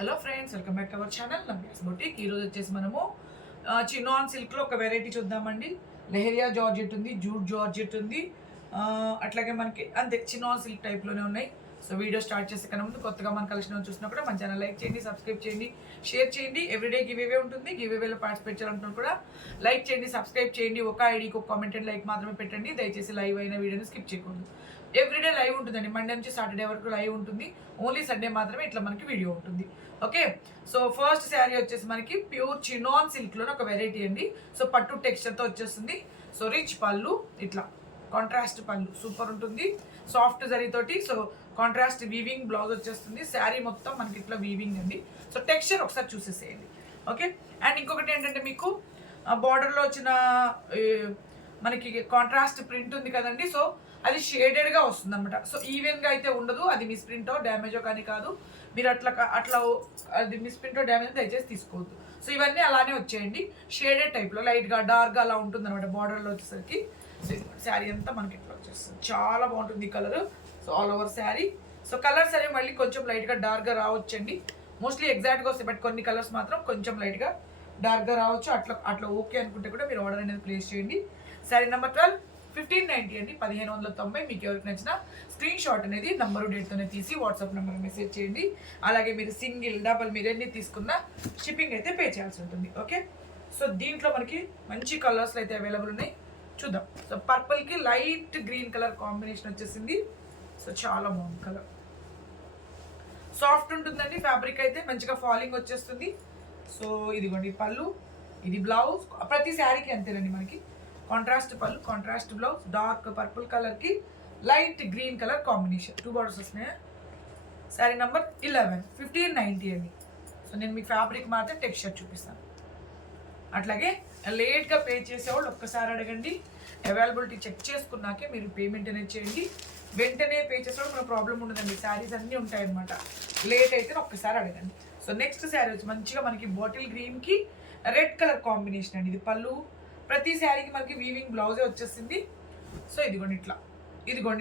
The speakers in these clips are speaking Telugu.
Hello friends, welcome back to our channel Navya's boutique. ఈరోజు వచ్చేసి మనము చినాన్ సిల్క్లో ఒక వెరైటీ చూద్దామండి. లెహరియా జార్జెట్ ఉంది, జూట్ జార్జెట్ ఉంది, అట్లాగే మనకి అంతే చినాన్ సిల్క్ టైప్లోనే ఉన్నాయి. సో వీడియో స్టార్ట్ చేసే కన్నా ముందు కొత్తగా మన కలెక్షన్ చూసినా కూడా మన ఛానల్ లైక్ చేయండి, సబ్స్క్రైబ్ చేయండి, షేర్ చేయండి. ఎవ్రీడే గివ్ అవే ఉంటుంది. గివ్ అవేలో పార్టిసిపేట్ చేయాలంటున్నా కూడా లైక్ చేయండి, సబ్స్క్రైబ్ చేయండి. ఒక ఐడికి ఒక కామెంట్ అండ్ లైక్ మాత్రమే పెట్టండి. దయచేసి లైవ్ అయిన వీడియోని స్కిప్ చేయకూడదు. ఎవ్రీడే లైవ్ ఉంటుందండి. మండే నుంచి సాటర్డే వరకు లైవ్ ఉంటుంది. ఓన్లీ సండే మాత్రమే ఇట్లా మనకి వీడియో ఉంటుంది. ఓకే, సో ఫస్ట్ శారీ వచ్చేసి మనకి ప్యూర్ చినాన్ సిల్క్లోనే ఒక వెరైటీ అండి. సో పట్టు టెక్స్చర్తో వచ్చేస్తుంది. సో రిచ్ పళ్ళు, ఇట్లా కాంట్రాస్ట్ పళ్ళు సూపర్ ఉంటుంది. సాఫ్ట్ జరీతోటి సో కాంట్రాస్ట్ వీవింగ్ బ్లౌజ్ వచ్చేస్తుంది. శారీ మొత్తం మనకి ఇట్లా వీవింగ్ అండి. సో టెక్స్చర్ ఒకసారి చూసేసేయండి. ఓకే, అండ్ ఇంకొకటి ఏంటంటే మీకు బార్డర్లో వచ్చిన మనకి కాంట్రాస్ట్ ప్రింట్ ఉంది కదండి. సో అది షేడెడ్గా వస్తుంది అనమాట. సో ఈవెన్గా అయితే ఉండదు. అది మిస్ ప్రింటో డ్యామేజో కానీ కాదు. మీరు అట్లా అది మిస్ ప్రింటో డ్యామేజ్ దయచేసి తీసుకోవద్దు. సో ఇవన్నీ అలానే వచ్చేయండి. షేడెడ్ టైప్లో లైట్గా డార్క్గా అలా ఉంటుంది అనమాట బార్డర్లో వచ్చేసరికి. సో శారీ అంతా మనకి ఇట్లా వచ్చేస్తుంది. చాలా బాగుంటుంది ఈ colour. So all over sari. So colours అనేవి మళ్ళీ కొంచెం లైట్గా డార్క్గా రావచ్చండి. మోస్ట్లీ ఎగ్జాక్ట్గా వస్తాయి, బట్ కొన్ని కలర్స్ మాత్రం కొంచెం లైట్గా డార్క్గా రావచ్చు. అట్లా ఓకే అనుకుంటే కూడా మీరు ఆర్డర్ అనేది ప్లేస్ చేయండి. శారీ నెంబర్ 12 1590 అండి, 1590. మీకు ఎవరికి నచ్చిన స్క్రీన్ షాట్ అనేది నంబరు డేట్తోనే తీసి వాట్సాప్ నెంబర్ మెసేజ్ చేయండి. అలాగే మీరు సింగిల్ డబల్ మీరు ఎన్ని తీసుకున్నా షిప్పింగ్ అయితే పే చేయాల్సి ఉంటుంది. ఓకే, సో దీంట్లో మనకి మంచి కలర్స్లో అయితే అవైలబుల్ ఉన్నాయి. చూద్దాం. సో పర్పుల్కి లైట్ గ్రీన్ కలర్ కాంబినేషన్ వచ్చేసింది. సో చాలా బాగుంది కలర్. సాఫ్ట్ ఉంటుందండి ఫ్యాబ్రిక్ అయితే, మంచిగా ఫాలింగ్ వచ్చేస్తుంది. సో ఇదిగోండి పళ్ళు, ఇది బ్లౌజ్. ప్రతి శారీకి అంతేనండి మనకి కాంట్రాస్ట్ పళ్ళు, కాంట్రాస్ట్ బ్లౌజ్, డార్క్ పర్పుల్ కలర్కి light green colour combination. 2 borders వస్తున్నాయి. శారీ నెంబర్ 11 1590 అండి. సో నేను మీకు ఫ్యాబ్రిక్ మాత్రం టెక్స్చర్ చూపిస్తాను. అట్లాగే లేట్గా పే చేసేవాళ్ళు ఒక్కసారి అడగండి. అవైలబిలిటీ చెక్ చేసుకున్నాకే మీరు పేమెంట్ అనేది చేయండి. వెంటనే పే చేసేవాళ్ళు మన ప్రాబ్లం ఉండదండి. శారీస్ అన్నీ ఉంటాయన్నమాట. లేట్ అయితే ఒక్కసారి అడగండి. సో నెక్స్ట్ శారీ వచ్చి మంచిగా మనకి బాటిల్ గ్రీన్కి రెడ్ కలర్ కాంబినేషన్ అండి. ఇది పళ్ళు. ప్రతి శారీకి మనకి వీవింగ్ బ్లౌజే వచ్చేసింది. సో ఇదిగోండి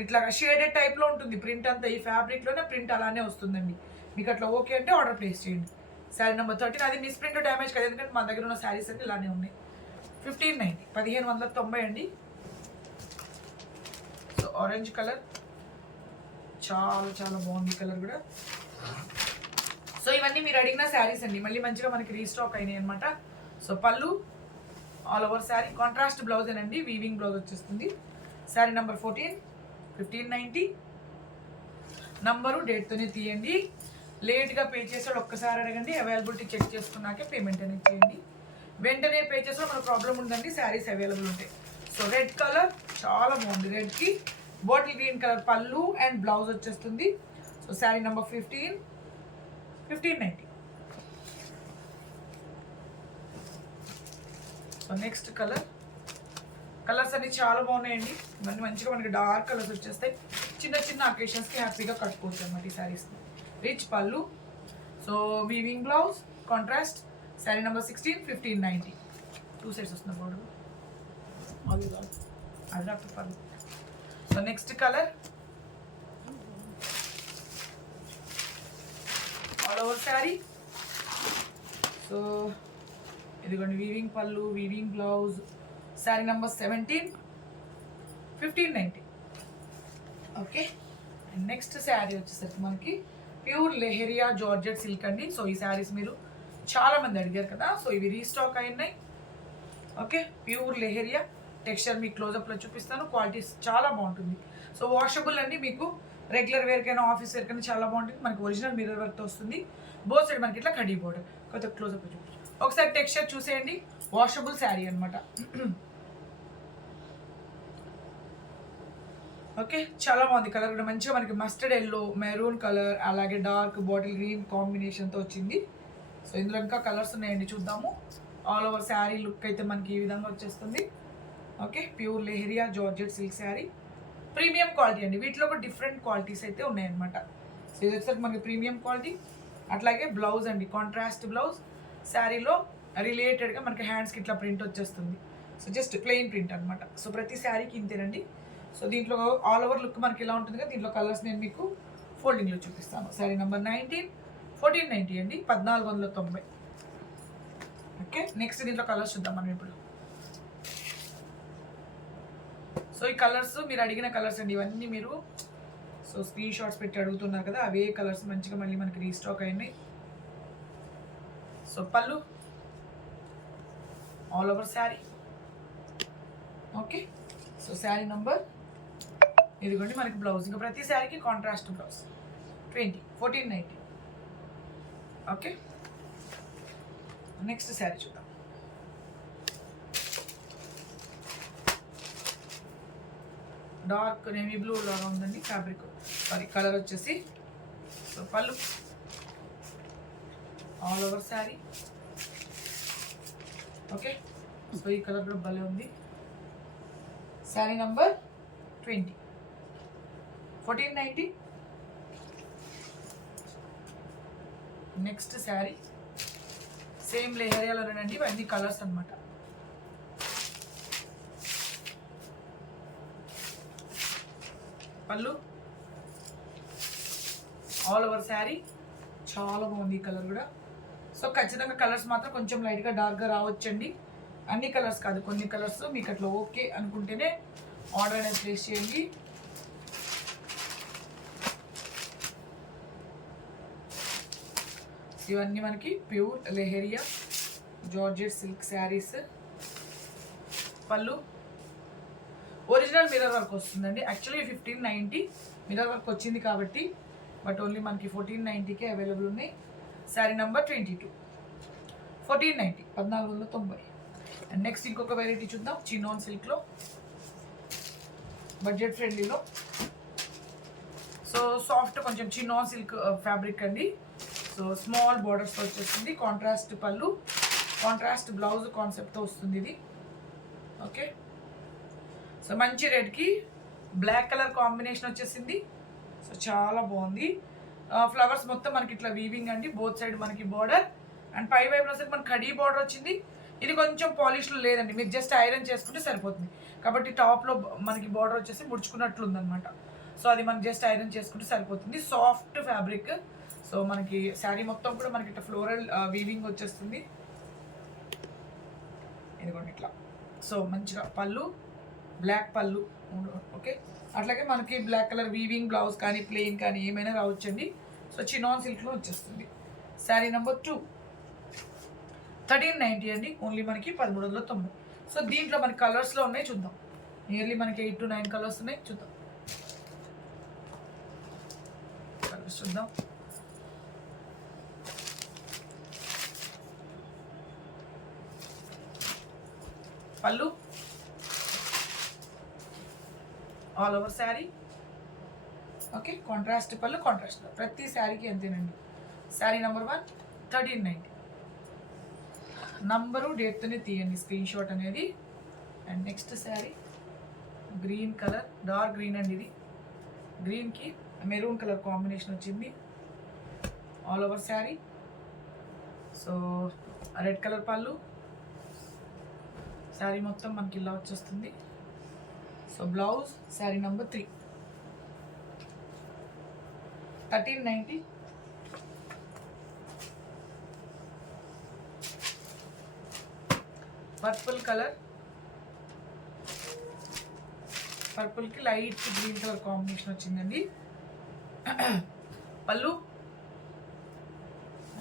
ఇట్లా షేడెడ్ టైప్లో ఉంటుంది ప్రింట్ అంతా. ఈ ఫ్యాబ్రిక్లోనే ప్రింట్ అలానే వస్తుందండి. మీకు అట్లా ఓకే అంటే ఆర్డర్ ప్లేస్ చేయండి. శారీ నెంబర్ 13. అది మిస్ ప్రింట్ డ్యామేజ్ కదా, ఎందుకంటే మన దగ్గర ఉన్న శారీస్ అన్ని ఇలానే ఉన్నాయి. 1590 1590 అండి. సో ఆరెంజ్ కలర్ చాలా చాలా బాగుంది కలర్ కూడా. సో ఇవన్నీ మీరు అడిగిన శారీస్ అండి. మళ్ళీ మంచిగా మనకి రీస్టాక్ అయినాయి అనమాట. సో పళ్ళు all over sari contrast blouse ఏనండి, వీవింగ్ బ్లౌజ్ వచ్చేస్తుంది. శారీ నెంబర్ 14 1590. నంబరు డేట్తోనే తీయండి. లేట్గా పే చేసాడు ఒక్కసారి అడగండి. అవైలబిలిటీ చెక్ చేసుకున్నాకే పేమెంట్ అనేది చేయండి. వెంటనే పే చేసాడు మన ప్రాబ్లం ఉందండి. శారీస్ అవైలబుల్ ఉంటాయి. సో రెడ్ కలర్ చాలా బాగుంది. రెడ్కి బాటిల్ గ్రీన్ కలర్ పళ్ళు అండ్ బ్లౌజ్ వచ్చేస్తుంది. So sari number 1590. So next colours అన్ని చాలా బాగున్నాయండి. ఇవన్నీ మంచిగా మనకి డార్క్ కలర్స్ వచ్చేస్తాయి. చిన్న చిన్న అకేషన్స్కి హ్యాపీగా కట్టుకోవచ్చు అన్నమాట ఈ శారీస్ని. రిచ్ పళ్ళు, so weaving blouse, contrast. Sari number 16 1590. 2 sides వస్తుంది బోర్డు. అది డాక్టర్ పళ్ళు. So next colour all over sari. So ఇదిగోండి వీవింగ్ పళ్ళు, weaving blouse. Sari number 17 1590. Okay, and next sari వచ్చేసరికి మనకి ప్యూర్ లెహరియా జార్జెట్ సిల్క్ అండి. సో ఈ శారీస్ మీరు చాలామంది అడిగారు కదా, సో ఇవి రీస్టాక్ అయినాయి. ఓకే, ప్యూర్ లెహరియా టెక్స్చర్ మీకు క్లోజప్లో చూపిస్తాను. క్వాలిటీస్ చాలా బాగుంటుంది. సో వాషబుల్ అండి. మీకు రెగ్యులర్ వేర్కైనా ఆఫీస్ వేర్కైనా చాలా బాగుంటుంది. మనకి ఒరిజినల్ మిర్రర్ వర్క్తో వస్తుంది. బోత్ సైడ్ మనకి ఇట్లా కడీ బోర్డర్. కొద్దిగా క్లోజప్లో చూపించు. ఒకసారి టెక్స్చర్ చూసేయండి. వాషబుల్ శారీ అనమాట. ఓకే, చాలా బాగుంది కలర్ కూడా. మంచిగా మనకి మస్టర్డ్ ఎల్లో, మెరూన్ కలర్, అలాగే డార్క్ బాటిల్ గ్రీన్ కాంబినేషన్తో వచ్చింది. సో ఇందులో ఇంకా కలర్స్ ఉన్నాయండి, చూద్దాము. ఆల్ ఓవర్ శారీ లుక్ అయితే మనకి ఈ విధంగా వచ్చేస్తుంది. Okay, pure leheriya georgette silk sari. Premium quality అండి. వీటిలో కూడా డిఫరెంట్ క్వాలిటీస్ అయితే ఉన్నాయన్నమాట. సో ఇది వచ్చేసరికి మనకి ప్రీమియం క్వాలిటీ. అట్లాగే బ్లౌజ్ అండి, కాంట్రాస్ట్ బ్లౌజ్. శారీలో రిలేటెడ్గా మనకి హ్యాండ్స్కి ఇట్లా ప్రింట్ వచ్చేస్తుంది. సో జస్ట్ ప్లెయిన్ ప్రింట్ అనమాట. సో ప్రతి శారీకి ఇంతేనండి. సో దీంట్లో ఆల్ ఓవర్ లుక్ మనకి ఇలా ఉంటుంది కదా. దీంట్లో కలర్స్ నేను మీకు ఫోల్డింగ్లో చూపిస్తాను. శారీ నెంబర్ 19 1490 అండి, 1490. ఓకే, నెక్స్ట్ దీంట్లో కలర్స్ చూద్దాం మనం ఇప్పుడు. సో ఈ కలర్స్ మీరు అడిగిన కలర్స్ అండి ఇవన్నీ. మీరు సో స్క్రీన్ షాట్స్ పెట్టి అడుగుతున్నారు కదా, అవే కలర్స్ మంచిగా మళ్ళీ మనకి రీస్టాక్ అయినాయి. సో పళ్ళు all over sari. Okay, so sari number ఇదిగోండి మనకి బ్లౌజ్. ఇంకా ప్రతి శారీకి contrast blouse. 1490. Okay, next sari చూద్దాం. డార్క్ నేవీ బ్లూ లాగా ఉందండి ఫ్యాబ్రిక్, సారీ కలర్ వచ్చేసి. సో పళ్ళు all over sari. Okay, so ఈ కలర్ కూడా భలే ఉంది. Sari number 20. 1490. Next sari same లెహరియాలోనండి, ఇవన్నీ కలర్స్ అనమాట. పళ్ళు ఆల్ ఓవర్ శారీ. చాలా బాగుంది ఈ కలర్ కూడా. సో ఖచ్చితంగా కలర్స్ మాత్రం కొంచెం లైట్గా డార్క్గా రావచ్చండి. అన్ని కలర్స్ కాదు, కొన్ని కలర్స్ మీకు అట్లా ఓకే అనుకుంటేనే ఆర్డర్ అనేది ప్లేస్ చేయండి. ఇవన్నీ మనకి pure leheriya georgette silk saris. Pallu original mirror work వస్తుందండి. యాక్చువల్లీ 1590 మిర్రర్ వర్క్ వచ్చింది కాబట్టి, బట్ ఓన్లీ మనకి 1490కే అవైలబుల్ ఉన్నాయి. Sari number 22. 1490, 1490. అండ్ నెక్స్ట్ ఇంకొక వెరైటీ చూద్దాం. చినాన్ సిల్క్లో బడ్జెట్ ఫ్రెండ్లీలో. సో సాఫ్ట్ కొంచెం చినాన్ సిల్క్ ఫ్యాబ్రిక్ అండి. సో స్మాల్ బార్డర్స్తో వచ్చేస్తుంది. కాంట్రాస్ట్ పళ్ళు, కాంట్రాస్ట్ బ్లౌజ్ కాన్సెప్ట్తో వస్తుంది ఇది. ఓకే, సో మంచి రెడ్కి బ్లాక్ కలర్ కాంబినేషన్ వచ్చేసింది. సో చాలా బాగుంది. ఫ్లవర్స్ మొత్తం మనకి ఇట్లా వీవింగ్ అండి, బోత్ సైడ్ మనకి బార్డర్. అండ్ పై వైపులో సైడ్ మనకి కడీ బార్డర్ వచ్చింది. ఇది కొంచెం పాలిష్లో లేదండి, మీరు జస్ట్ ఐరన్ చేసుకుంటే సరిపోతుంది. కాబట్టి టాప్లో మనకి బార్డర్ వచ్చేసి ముడుచుకున్నట్లు ఉందన్నమాట. సో అది మనం జస్ట్ ఐరన్ చేసుకుంటే సరిపోతుంది. Soft fabric. సో మనకి శారీ మొత్తం కూడా మనకి ఇట్లా ఫ్లోరల్ వీవింగ్ వచ్చేస్తుంది. ఇదిగోండి ఇట్లా. సో మంచిగా పళ్ళు, బ్లాక్ పళ్ళు. ఓకే, అట్లాగే మనకి బ్లాక్ కలర్ వీవింగ్ బ్లౌజ్ కానీ ప్లెయిన్ కానీ ఏమైనా రావచ్చండి. సో చినాన్ సిల్క్లో వచ్చేస్తుంది. శారీ నెంబర్ 2. 1390 అండి, ఓన్లీ మనకి 1390. సో దీంట్లో మనకి కలర్స్లో ఉన్నాయి, చూద్దాం. నియర్లీ మనకి 8 to 9 కలర్స్ ఉన్నాయి, చూద్దాం. కలర్స్ చూద్దాం. పళ్ళు all over sari. Okay, contrast పళ్ళు, కాంట్రాస్ట్ ప్రతి శారీకి అంతేనండి. శారీ నెంబర్ 1, 1390. నంబరు డేట్తోనే తీయండి స్క్రీన్ షాట్ అనేది. And next sari green colour, dark green అండి ఇది. గ్రీన్కి మెరూన్ కలర్ కాంబినేషన్ వచ్చింది. All over sari. So red colour పళ్ళు, శారీ మొత్తం మనకి ఇలా వచ్చేస్తుంది. So blouse sari number 3. 1390. Purple colour, పర్పుల్కి లైట్ గ్రీన్ కలర్ కాంబినేషన్ వచ్చిందండి. పళ్ళు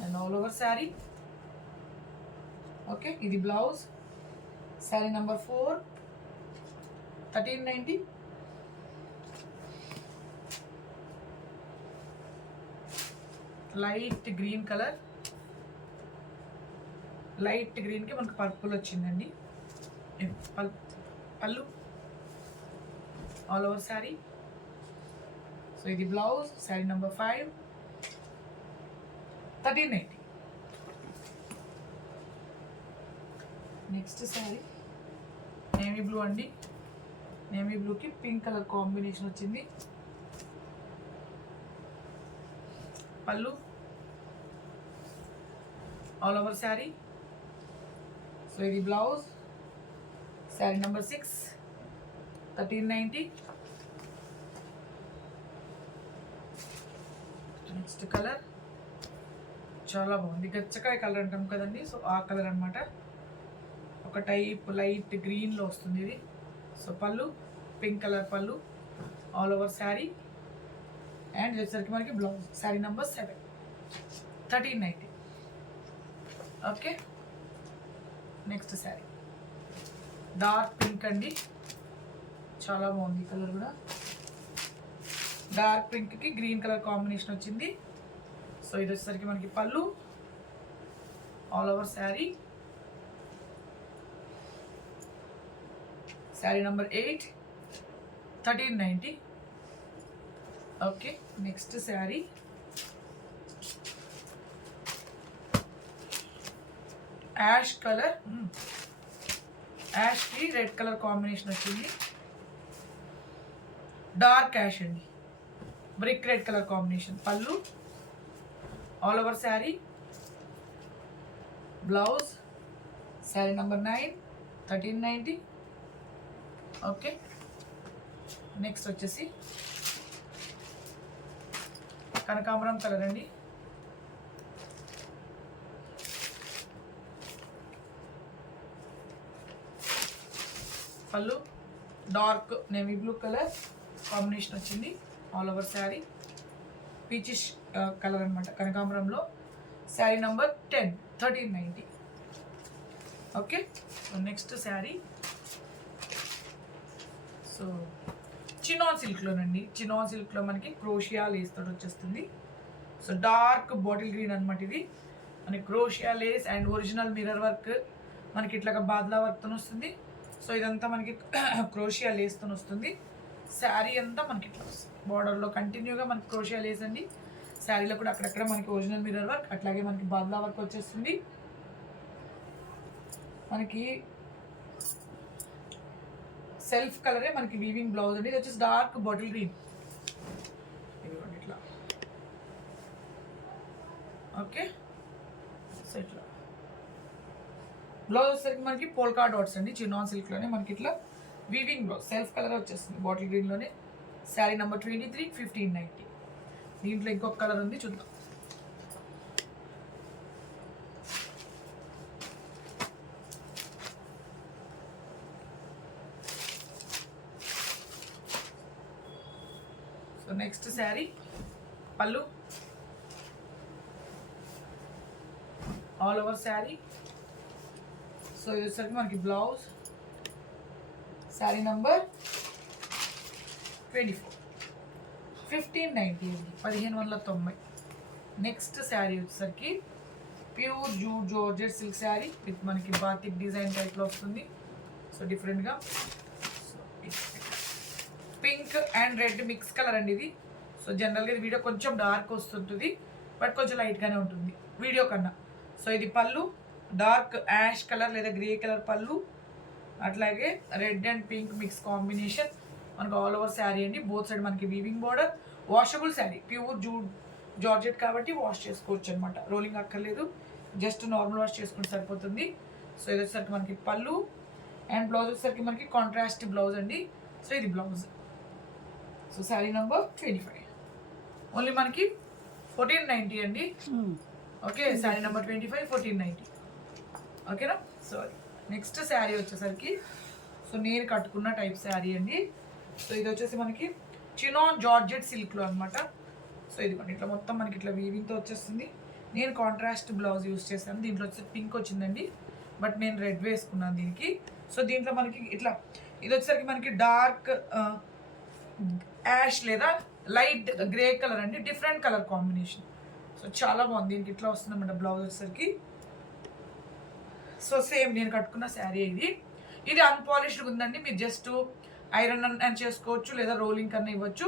and all over sari. Okay, ఇది blouse sari number 4. 1390. Light green colour, light గ్రీన్కి మనకు పర్పుల్ వచ్చిందండి. పళ్ళు ఆల్ ఓవర్ శారీ. సో ఇది blouse sari number 5. 1390. Next sari navy blue అండి. నేవీ బ్లూకి పింక్ కలర్ కాంబినేషన్ వచ్చింది. పళ్ళు ఆల్ ఓవర్ శారీ. సో ఇది blouse sari number 6. 1390. Next colour చాలా బాగుంది. గచ్చకాయ కలర్ అంటాం కదండి, సో ఆ కలర్ అనమాట. ఒక టైప్ లైట్ గ్రీన్లో వస్తుంది ఇది. So pallu pink colour pallu, all over sari. And ఇది వచ్చేసరికి మనకి blouse, sari number 7, 1390. Okay, next sari dark pink అండి, చాలా బాగుంది కలర్ కూడా. డార్క్ పింక్కి గ్రీన్ కలర్ కాంబినేషన్ వచ్చింది. సో ఇది వచ్చేసరికి మనకి pallu, all over sari, sari number 8, 1390. Okay, next sari ash colour, యాష్కి రెడ్ కలర్ కాంబినేషన్ వచ్చింది. డార్క్ యాష్ అండి, brick red colour combination. Pallu, all over sari, blouse, sari number 9, 1390. Okay, next వచ్చేసి కనకాంబరం కలర్ అండి, పళ్ళు dark navy blue colour combination వచ్చింది. All over sari peachish colour అనమాట కనకాంబరంలో. Sari number 10, 1390. Okay, next sari so chinon సిల్క్లోనండి. చినాన్ సిల్క్లో మనకి క్రోషియా లేస్ తోటి వచ్చేస్తుంది. సో డార్క్ బాటిల్ గ్రీన్ అనమాట ఇది. మనకి క్రోషియా Lay's and original mirror work మనకి ఇట్లాగా బాద్లా వర్క్తో వస్తుంది. సో ఇదంతా మనకి క్రోషియా లేస్తో వస్తుంది. శారీ అంతా మనకి ఇట్లా వస్తుంది. బార్డర్లో కంటిన్యూగా మనకి క్రోషియా లేస్ అండి. శారీలో కూడా అక్కడక్కడ మనకి ఒరిజినల్ మిర్రర్ వర్క్, అట్లాగే మనకి బాద్లా వర్క్ వచ్చేస్తుంది. మనకి సెల్ఫ్ కలరే మనకి వీవింగ్ బ్లౌజ్ అండి. ఇది వచ్చేసి డార్క్ బాటిల్ గ్రీన్, ఇదిగోండి ఇట్లా. ఓకే, సో ఇట్లా బ్లౌజ్ వచ్చేసరికి మనకి పోల్కా డాట్స్ అండి. చినాన్ సిల్క్లోనే మనకి ఇట్లా వీవింగ్ బ్లౌజ్, సెల్ఫ్ కలర్ వచ్చేస్తుంది బాటిల్ గ్రీన్లోనే. శారీ నెంబర్ 23, 1590. దీంట్లో ఇంకొక కలర్ ఉంది, చూద్దాం. సో నెక్స్ట్ శారీ పళ్ళు, ఆల్ ఓవర్ శారీ. సో ఇది వచ్చేసరికి మనకి బ్లౌజ్, శారీ నంబర్ 24, 1590 అండి, 1590. నెక్స్ట్ శారీ వచ్చేసరికి pure jute georgette silk sari with మనకి బాతిక్ డిజైన్ టైప్లో వస్తుంది. సో డిఫరెంట్గా pink and red mix colour అండి ఇది. సో జనరల్గా ఇది వీడియో కొంచెం డార్క్ వస్తుంటుంది, బట్ కొంచెం లైట్గానే ఉంటుంది వీడియో కన్నా. సో ఇది పళ్ళు, డార్క్ యాష్ కలర్ లేదా గ్రే కలర్ పళ్ళు, అట్లాగే red and pink mix combination మనకు ఆల్ ఓవర్ శారీ అండి. బోత్ సైడ్ మనకి weaving border. Washable sari, pure jute georgette కాబట్టి వాష్ చేసుకోవచ్చు అనమాట, రోలింగ్ అక్కర్లేదు, జస్ట్ నార్మల్ వాష్ చేసుకుంటే సరిపోతుంది. సో ఇది వచ్చేసరికి మనకి పళ్ళు అండ్ బ్లౌజ్ వచ్చేసరికి మనకి కాంట్రాస్ట్ బ్లౌజ్ అండి. సో ఇది blouse. So sari number 25, only మనకి 1490 అండి. Okay, sari number 25, 1490. ఓకేనా. సో నెక్స్ట్ శారీ వచ్చేసరికి సో నేను కట్టుకున్న టైప్ శారీ అండి. సో ఇది వచ్చేసి మనకి చినాన్ జార్జెట్ సిల్క్లో అనమాట. సో ఇది ఇట్లా మొత్తం మనకి ఇట్లా వీవింగ్తో వచ్చేస్తుంది. నేను కాంట్రాస్ట్ బ్లౌజ్ యూస్ చేశాను. దీంట్లో వచ్చి పింక్ వచ్చిందండి, బట్ నేను రెడ్ వేసుకున్నాను దీనికి. సో దీంట్లో మనకి ఇట్లా ఇది వచ్చేసరికి మనకి డార్క్ యాష్ లేదా లైట్ గ్రే కలర్ అండి, డిఫరెంట్ కలర్ కాంబినేషన్. సో చాలా బాగుంది. దీనికి ఇట్లా వస్తుందన్నమాట బ్లౌజ్ వచ్చేసరికి. సో సేమ్ నేను కట్టుకున్న శారీ ఇది. ఇది అన్పాలిష్డ్ ఉందండి, మీరు జస్ట్ ఐరన్ అని చేసుకోవచ్చు లేదా రోలింగ్ కన్నా ఇవ్వచ్చు.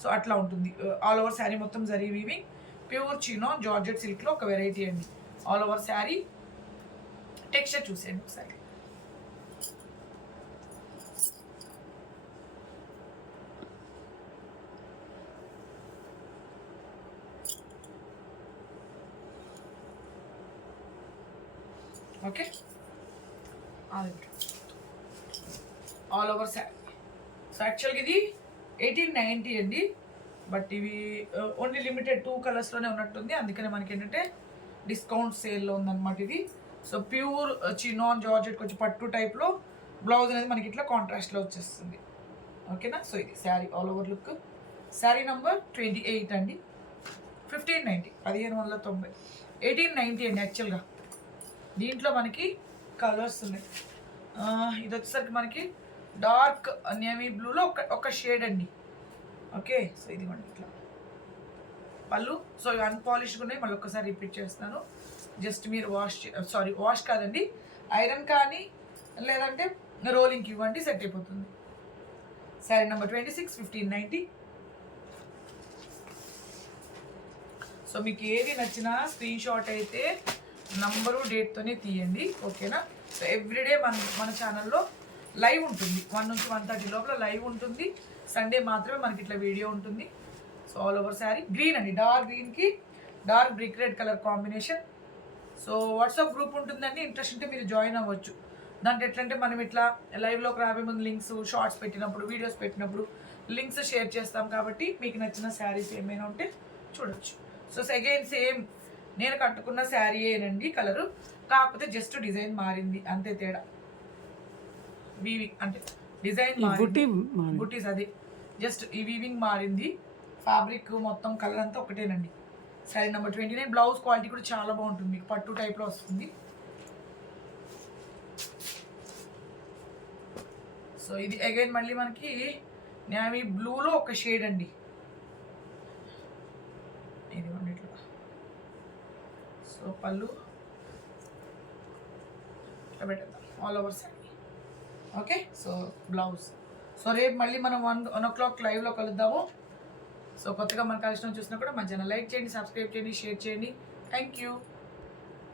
సో అట్లా ఉంటుంది. ఆల్ ఓవర్ శారీ మొత్తం zari weaving, pure chinon georgette సిల్క్లో ఒక వెరైటీ అండి. ఆల్ ఓవర్ శారీ టెక్స్చర్ చూసేయండి ఒకసారి. Okay, all over sari. So యాక్చువల్గా ఇది 1890 అండి, బట్ ఇవి ఓన్లీ లిమిటెడ్ 2 కలర్స్లోనే ఉన్నట్టుంది. అందుకనే మనకి ఏంటంటే డిస్కౌంట్ సేల్లో ఉందన్నమాట ఇది. సో ప్యూర్ చినాన్ జార్జెట్ కొంచెం పట్టు టైప్లో బ్లౌజ్ అనేది మనకి ఇట్లా కాంట్రాస్ట్లో వచ్చేస్తుంది. ఓకేనా. సో ఇది sari all over look. Sari number 28 అండి. 1590, 1590, 1890 అండి యాక్చువల్గా. దీంట్లో మనకి కలర్స్ ఉన్నాయి. ఇది వచ్చేసరికి మనకి డార్క్ నేవీ బ్లూలో ఒక షేడ్ అండి. ఓకే. సో ఇదిగోండి ఇట్లా పళ్ళు. సో ఇవి అన్పాలిష్గా ఉన్నాయి. మళ్ళీ ఒక్కసారి రిపీట్ చేస్తాను. జస్ట్ మీరు వాష్ కాదండి, ఐరన్ కానీ లేదంటే రోలింగ్కి ఇవ్వండి, సెట్ అయిపోతుంది. శారీ నెంబర్ 26, 1590. సో మీకు ఏది నచ్చినా స్క్రీన్ షాట్ అయితే నంబరు డేట్తోనే తీయండి. ఓకేనా. సో ఎవ్రీడే మన ఛానల్లో లైవ్ ఉంటుంది. 1 నుంచి 1:30 లోపల లైవ్ ఉంటుంది. సండే మాత్రమే మనకి ఇట్లా వీడియో ఉంటుంది. So all over sari green అండి, డార్క్ గ్రీన్కి dark brick red colour combination. So WhatsApp group ఉంటుందండి, ఇంట్రెస్ట్ ఉంటే మీరు జాయిన్ అవ్వచ్చు. దాంట్లో ఎట్లంటే మనం ఇట్లా లైవ్లోకి రాబోయే ముందు లింక్స్, షార్ట్స్ పెట్టినప్పుడు, వీడియోస్ పెట్టినప్పుడు లింక్స్ షేర్ చేస్తాం. కాబట్టి మీకు నచ్చిన శారీస్ ఏమైనా ఉంటే చూడొచ్చు. సో అగైన్ సేమ్ నేను కట్టుకున్న శారీయేనండి కలరు, కాకపోతే జస్ట్ డిజైన్ మారింది అంతే తేడా. వీవింగ్ అంటే డిజైన్ బుటీస్ అది జస్ట్ ఈ వీవింగ్ మారింది. ఫ్యాబ్రిక్ మొత్తం కలర్ అంతా ఒకటేనండి. శారీ నెంబర్ 29. బ్లౌజ్ క్వాలిటీ కూడా చాలా బాగుంటుంది, మీకు పట్టు టైప్లో వస్తుంది. సో ఇది అగైన్ మళ్ళీ మనకి నేవీ బ్లూలో ఒక షేడ్ అండి. ఇది ఇట్లా. సో పళ్ళు ఇట్లా పెట్టేద్దాం all over sari. Okay. So blouse. So రేపు మళ్ళీ మనం 1 o'clock లైవ్లో కలుద్దాము. సో కొత్తగా మన కలెక్షన్ చూసినా కూడా మా ఛానల్ లైక్ చేయండి, సబ్స్క్రైబ్ చేయండి, షేర్ చేయండి. Thank you.